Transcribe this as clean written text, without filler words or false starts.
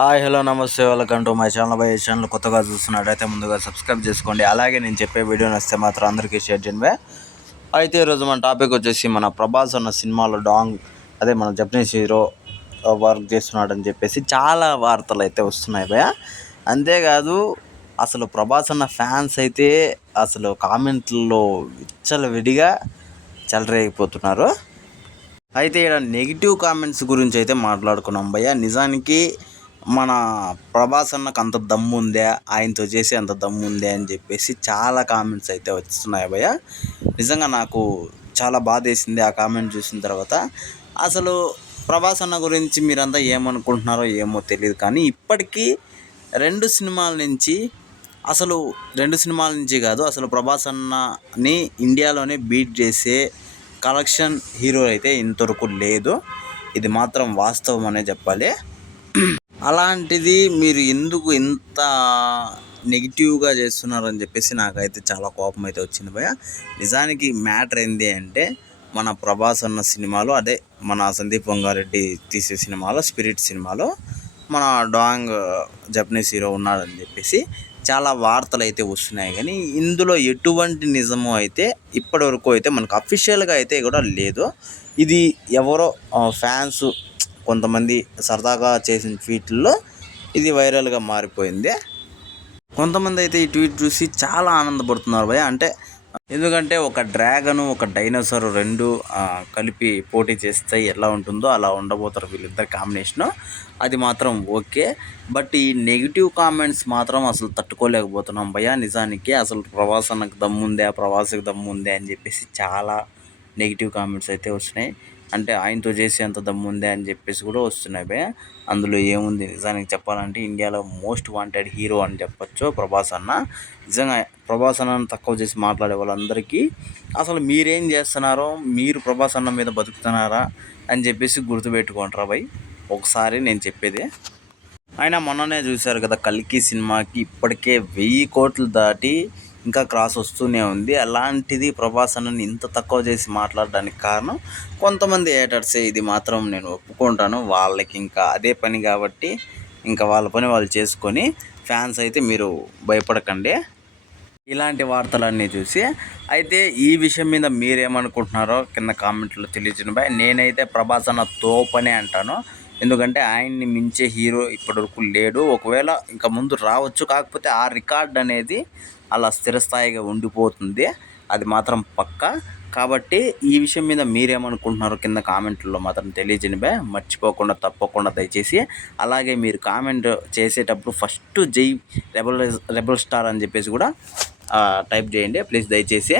Hi hello నమస్తే welcome to my channel. By channel కొత్తగా చూస్తున్నట్టయితే ముందుగా సబ్స్క్రైబ్ చేసుకోండి. అలాగే నేను చెప్పే వీడియో నచ్చితే మాత్రం అందరికీ షేర్ చేయండి. అయితే ఈరోజు మన టాపిక్ వచ్చేసి మన ప్రభాస్ అన్న సినిమాలో డాంగ్ అదే మన జపనీస్ హీరో వర్క్ చేస్తున్నాడని చెప్పేసి చాలా వార్తలు అయితే వస్తున్నాయి భయ. అంతేకాదు అసలు ప్రభాస్ అన్న ఫ్యాన్స్ అయితే అసలు కామెంట్లలో విచ్చలవిడిగా చెలరేగిపోతున్నారు. అయితే ఇక్కడ నెగిటివ్ కామెంట్స్ గురించి అయితే మాట్లాడుకున్నాం భయ్య. నిజానికి మన ప్రభాస్ అన్నకు అంత దమ్ము ఉందా, ఆయనతో చేసి అంత దమ్ము ఉందా అని చెప్పేసి చాలా కామెంట్స్ అయితే వస్తున్నాయి భయ్య. నిజంగా నాకు చాలా బాధ వేసింది ఆ కామెంట్ చూసిన తర్వాత. అసలు ప్రభాస్ అన్న గురించి మీరంతా ఏమనుకుంటున్నారో ఏమో తెలియదు, కానీ ఇప్పటికీ రెండు సినిమాల నుంచి కాదు, అసలు ప్రభాస్ అన్నని ఇండియాలోనే బీట్ చేసే కలెక్షన్ హీరో అయితే ఇంతవరకు లేదు. ఇది మాత్రం వాస్తవం అనే చెప్పాలి. అలాంటిది మీరు ఎందుకు ఇంత నెగిటివ్గా చేస్తున్నారని చెప్పేసి నాకైతే చాలా కోపం అయితే వచ్చింది భయ. నిజానికి మ్యాటర్ ఏంటి అంటే, మన ప్రభాస్ అన్న సినిమాలో, అదే మన సందీప్ వంగారెడ్డి తీసే సినిమాలో, స్పిరిట్ సినిమాలో మన డాంగ్ జపనీస్ హీరో ఉన్నాడని చెప్పేసి చాలా వార్తలు అయితే వస్తున్నాయి. కానీ ఇందులో ఎటువంటి నిజమో అయితే ఇప్పటివరకు అయితే మనకు అఫీషియల్గా అయితే కూడా లేదు. ఇది ఎవరో ఫ్యాన్స్ కొంతమంది సరదాగా చేసిన ట్వీట్లో ఇది వైరల్గా మారిపోయింది. కొంతమంది అయితే ఈ ట్వీట్ చూసి చాలా ఆనందపడుతున్నారు భయ. ఎందుకంటే ఒక డ్రాగను ఒక డైనోసార్ రెండు కలిపి పోటీ చేస్తే ఎలా ఉంటుందో అలా ఉండబోతారు వీళ్ళిద్దరు కాంబినేషను. అది మాత్రం ఓకే. బట్ ఈ నెగిటివ్ కామెంట్స్ మాత్రం అసలు తట్టుకోలేకపోతున్నాం భయ. నిజానికి అసలు ప్రభాస్ అన్నకు దమ్ముందా, ప్రభాస్కి దమ్ముందా అని చెప్పేసి చాలా నెగిటివ్ కామెంట్స్ అయితే వస్తున్నాయి. అంటే ఆయనతో చేసే అంత దమ్ముందా అని చెప్పేసి కూడా వస్తున్నాయి భయ. అందులో ఏముంది, నిజానికి చెప్పాలంటే ఇండియాలో మోస్ట్ వాంటెడ్ హీరో అని చెప్పొచ్చు ప్రభాస్ అన్న. నిజంగా ప్రభాస్ అన్నను తక్కువ చేసి మాట్లాడే వాళ్ళందరికీ అసలు మీరేం చేస్తున్నారో, మీరు ప్రభాస్ అన్న మీద బతుకుతున్నారా అని చెప్పేసి గుర్తుపెట్టుకుంటారా భయ్. ఒకసారి నేను చెప్పేది, ఆయన మొన్ననే చూశారు కదా కల్కి సినిమాకి ఇప్పటికే 1000 కోట్లు దాటి ఇంకా క్రాస్ వస్తూనే ఉంది. అలాంటిది ప్రభాస్ అన్నని ఇంత తక్కువ చేసి మాట్లాడడానికి కారణం కొంతమంది ఏటర్సే. ఇది మాత్రం నేను ఒప్పుకుంటాను. వాళ్ళకి ఇంకా అదే పని కాబట్టి ఇంకా వాళ్ళ పని వాళ్ళు చేసుకొని, ఫ్యాన్స్ అయితే మీరు భయపడకండి ఇలాంటి వార్తలన్నీ చూసి. అయితే ఈ విషయం మీద మీరేమనుకుంటున్నారో కింద కామెంట్లో తెలియజేయండి భయ్. నేనైతే ప్రభాస్ అన్న తోపనే అంటాను. ఎందుకంటే ఆయన్ని మించే హీరో ఇప్పటివరకు లేడు. ఒకవేళ ఇంకా ముందు రావచ్చు, కాకపోతే ఆ రికార్డ్ అనేది అలా స్థిరస్థాయిగా ఉండిపోతుంది, అది మాత్రం పక్కా. కాబట్టి ఈ విషయం మీద మీరేమనుకుంటున్నారో కింద కామెంట్లో మాత్రం తెలియజేయండి. మర్చిపోకుండా తప్పకుండా దయచేసి. అలాగే మీరు కామెంట్ చేసేటప్పుడు ఫస్ట్ జై రెబల్ స్టార్ అని చెప్పేసి కూడా టైప్ చేయండి ప్లీజ్ దయచేసి.